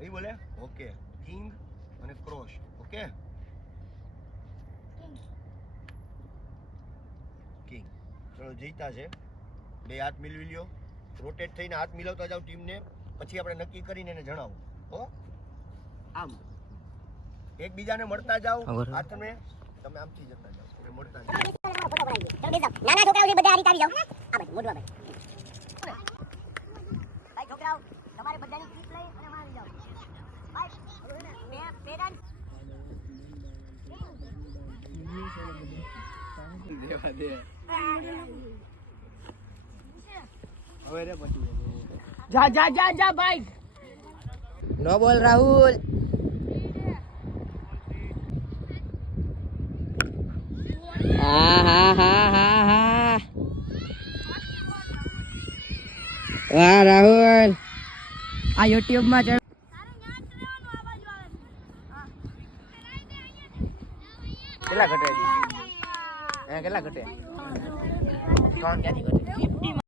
એ બોલે okay king અને cross okay king ચલો જીતા છે બે હાથ મિલવી લ્યો રોટેટ થઈને હાથ મિલાવતા જાવ ટીમને પછી આપણે નક્કી કરીને એને જણાવો હો આમ એકબીજાને મળતા જાવ હાથને તમે આમથી જતા જાવ તમે મળતા જાવ નાના છોકરાઓ બધા આ રીતે આવી જાવ આ બાજુ મોઢવા ભાઈ છોકરાઓ તમારે બધાની ટીપ લઈ અને આવી જાવ ભાઈ બે પેરેન્ટ દેવા દે હવે રે પટી જા જા જા જા ભાઈ નો બોલ રાહુલ હા હા હા હા હા વાહ રાહુલ આ YouTube માં ચડ કેટલા ઘટે કેટલા ઘટે 3 ક્યાંથી ઘટે